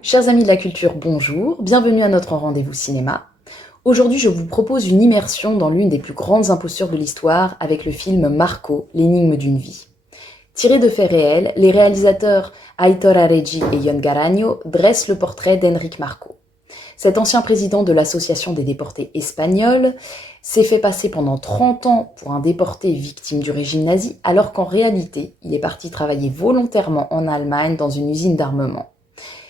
Chers amis de la culture, bonjour, bienvenue à notre rendez-vous cinéma. Aujourd'hui, je vous propose une immersion dans l'une des plus grandes impostures de l'histoire avec le film Marco, l'énigme d'une vie. Tiré de faits réels, les réalisateurs Aitor Aregi et Jon Garagno dressent le portrait d'Enric Marco. Cet ancien président de l'association des déportés espagnols s'est fait passer pendant 30 ans pour un déporté victime du régime nazi, alors qu'en réalité, il est parti travailler volontairement en Allemagne dans une usine d'armement.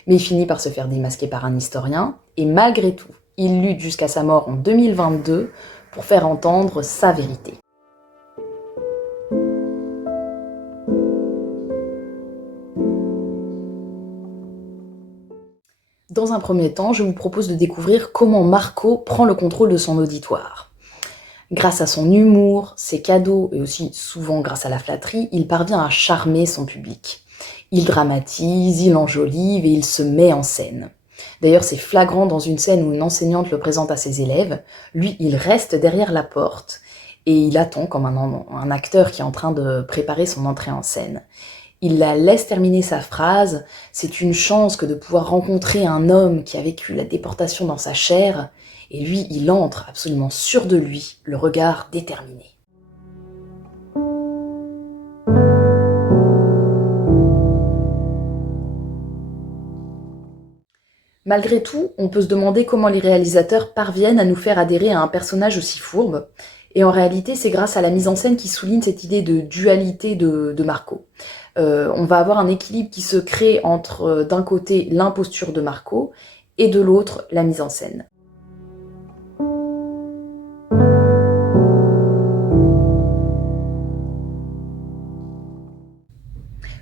Mais il finit par se faire démasquer par un historien, et malgré tout, il lutte jusqu'à sa mort en 2022 pour faire entendre sa vérité. Dans un premier temps, je vous propose de découvrir comment Marco prend le contrôle de son auditoire. Grâce à son humour, ses cadeaux et aussi souvent grâce à la flatterie, il parvient à charmer son public. Il dramatise, il enjolive et il se met en scène. D'ailleurs, c'est flagrant dans une scène où une enseignante le présente à ses élèves. Lui, il reste derrière la porte et il attend comme un acteur qui est en train de préparer son entrée en scène. Il la laisse terminer sa phrase. C'est une chance que de pouvoir rencontrer un homme qui a vécu la déportation dans sa chair. Et lui, il entre absolument sûr de lui, le regard déterminé. Malgré tout, on peut se demander comment les réalisateurs parviennent à nous faire adhérer à un personnage aussi fourbe. Et en réalité, c'est grâce à la mise en scène qui souligne cette idée de dualité de Marco. On va avoir un équilibre qui se crée entre, d'un côté, l'imposture de Marco et de l'autre, la mise en scène.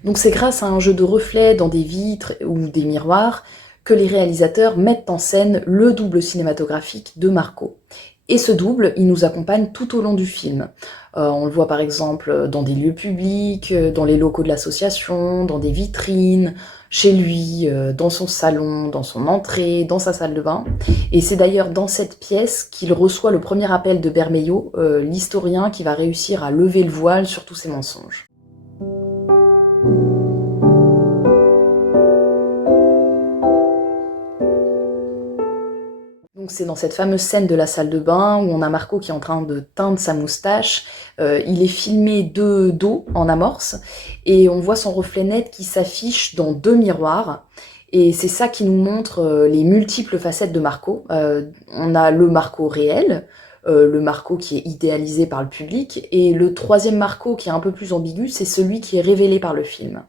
Donc c'est grâce à un jeu de reflets dans des vitres ou des miroirs que les réalisateurs mettent en scène le double cinématographique de Marco. Et ce double, il nous accompagne tout au long du film. On le voit par exemple dans des lieux publics, dans les locaux de l'association, dans des vitrines, chez lui, dans son salon, dans son entrée, dans sa salle de bain. Et c'est d'ailleurs dans cette pièce qu'il reçoit le premier appel de Bermejo, l'historien qui va réussir à lever le voile sur tous ses mensonges. Donc c'est dans cette fameuse scène de la salle de bain où on a Marco qui est en train de teindre sa moustache. Il est filmé de dos en amorce et on voit son reflet net qui s'affiche dans deux miroirs. Et c'est ça qui nous montre les multiples facettes de Marco. On a le Marco réel, le Marco qui est idéalisé par le public, et le troisième Marco qui est un peu plus ambigu, c'est celui qui est révélé par le film.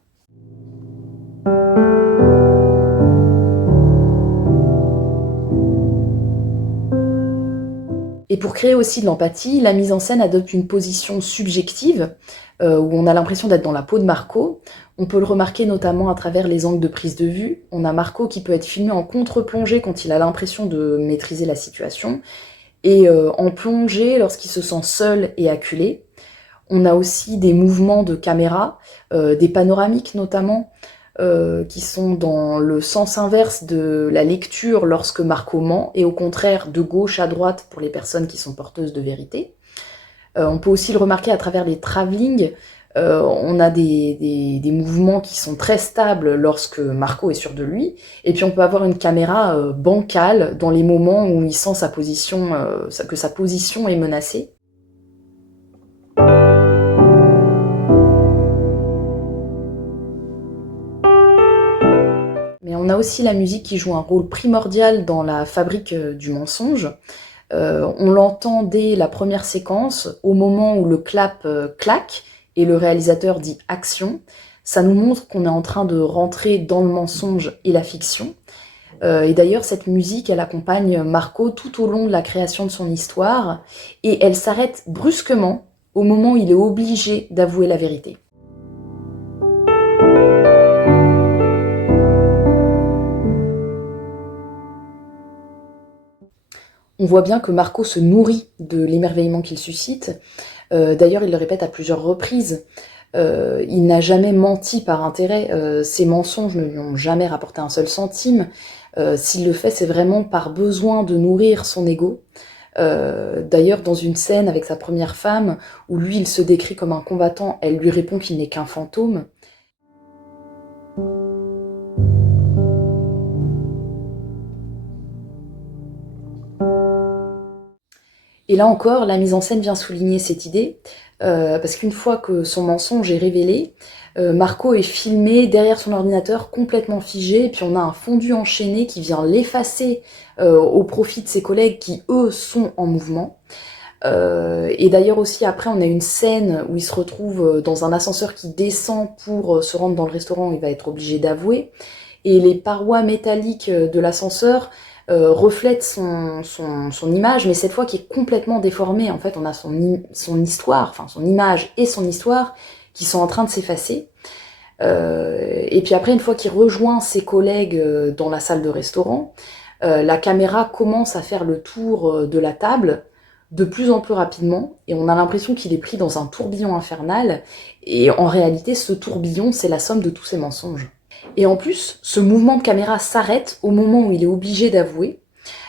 Et pour créer aussi de l'empathie, la mise en scène adopte une position subjective, où on a l'impression d'être dans la peau de Marco. On peut le remarquer notamment à travers les angles de prise de vue. On a Marco qui peut être filmé en contre-plongée quand il a l'impression de maîtriser la situation, et en plongée lorsqu'il se sent seul et acculé. On a aussi des mouvements de caméra, des panoramiques notamment, qui sont dans le sens inverse de la lecture lorsque Marco ment, et au contraire de gauche à droite pour les personnes qui sont porteuses de vérité. On peut aussi le remarquer à travers les travelling. On a des mouvements qui sont très stables lorsque Marco est sûr de lui, et puis on peut avoir une caméra bancale dans les moments où il sent que sa position est menacée. Mais on a aussi la musique qui joue un rôle primordial dans la fabrique du mensonge. On l'entend dès la première séquence, au moment où le clap claque et le réalisateur dit « action ». Ça nous montre qu'on est en train de rentrer dans le mensonge et la fiction. Et d'ailleurs, cette musique, elle accompagne Marco tout au long de la création de son histoire, et elle s'arrête brusquement au moment où il est obligé d'avouer la vérité. On voit bien que Marco se nourrit de l'émerveillement qu'il suscite. D'ailleurs, il le répète à plusieurs reprises. Il n'a jamais menti par intérêt. Ses mensonges ne lui ont jamais rapporté un seul centime. S'il le fait, c'est vraiment par besoin de nourrir son ego. D'ailleurs, dans une scène avec sa première femme, où lui, il se décrit comme un combattant, elle lui répond qu'il n'est qu'un fantôme. Et là encore, la mise en scène vient souligner cette idée, parce qu'une fois que son mensonge est révélé, Marco est filmé derrière son ordinateur complètement figé, et puis on a un fondu enchaîné qui vient l'effacer au profit de ses collègues qui, eux, sont en mouvement. Et d'ailleurs aussi après on a une scène où il se retrouve dans un ascenseur qui descend pour se rendre dans le restaurant, il va être obligé d'avouer, et les parois métalliques de l'ascenseur reflètent son image, mais cette fois qui est complètement déformée. En fait on a son histoire, enfin son image et son histoire qui sont en train de s'effacer. Et puis après, une fois qu'il rejoint ses collègues dans la salle de restaurant, la caméra commence à faire le tour de la table de plus en plus rapidement, et on a l'impression qu'il est pris dans un tourbillon infernal, et en réalité, ce tourbillon, c'est la somme de tous ses mensonges. Et en plus, ce mouvement de caméra s'arrête au moment où il est obligé d'avouer.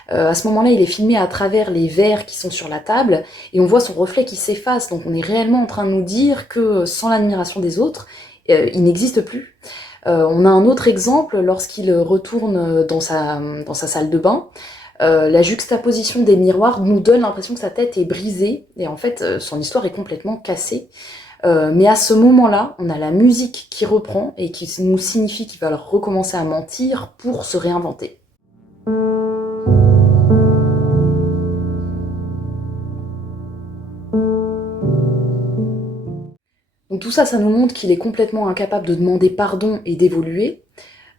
À ce moment-là, il est filmé à travers les verres qui sont sur la table, et on voit son reflet qui s'efface, donc on est réellement en train de nous dire que sans l'admiration des autres, il n'existe plus. On a un autre exemple lorsqu'il retourne dans sa salle de bain. La juxtaposition des miroirs nous donne l'impression que sa tête est brisée, et en fait, son histoire est complètement cassée. Mais à ce moment-là, on a la musique qui reprend et qui nous signifie qu'il va recommencer à mentir pour se réinventer. Donc tout ça, ça nous montre qu'il est complètement incapable de demander pardon et d'évoluer.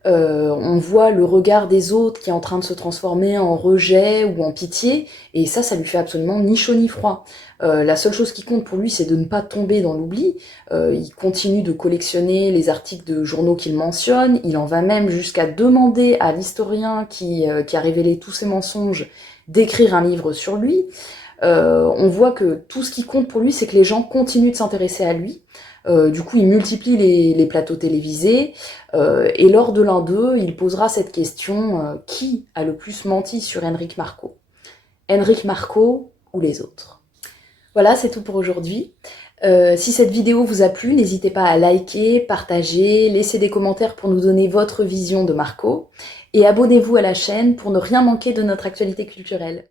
On voit le regard des autres qui est en train de se transformer en rejet ou en pitié, et ça lui fait absolument ni chaud ni froid. La seule chose qui compte pour lui, c'est de ne pas tomber dans l'oubli. Il continue de collectionner les articles de journaux qu'il mentionne, il en va même jusqu'à demander à l'historien qui a révélé tous ses mensonges d'écrire un livre sur lui. On voit que tout ce qui compte pour lui, c'est que les gens continuent de s'intéresser à lui. Du coup, il multiplie les plateaux télévisés, et lors de l'un d'eux, il posera cette question, qui a le plus menti sur Enric Marco? Enric Marco ou les autres? Voilà, c'est tout pour aujourd'hui. Si cette vidéo vous a plu, n'hésitez pas à liker, partager, laisser des commentaires pour nous donner votre vision de Marco, et abonnez-vous à la chaîne pour ne rien manquer de notre actualité culturelle.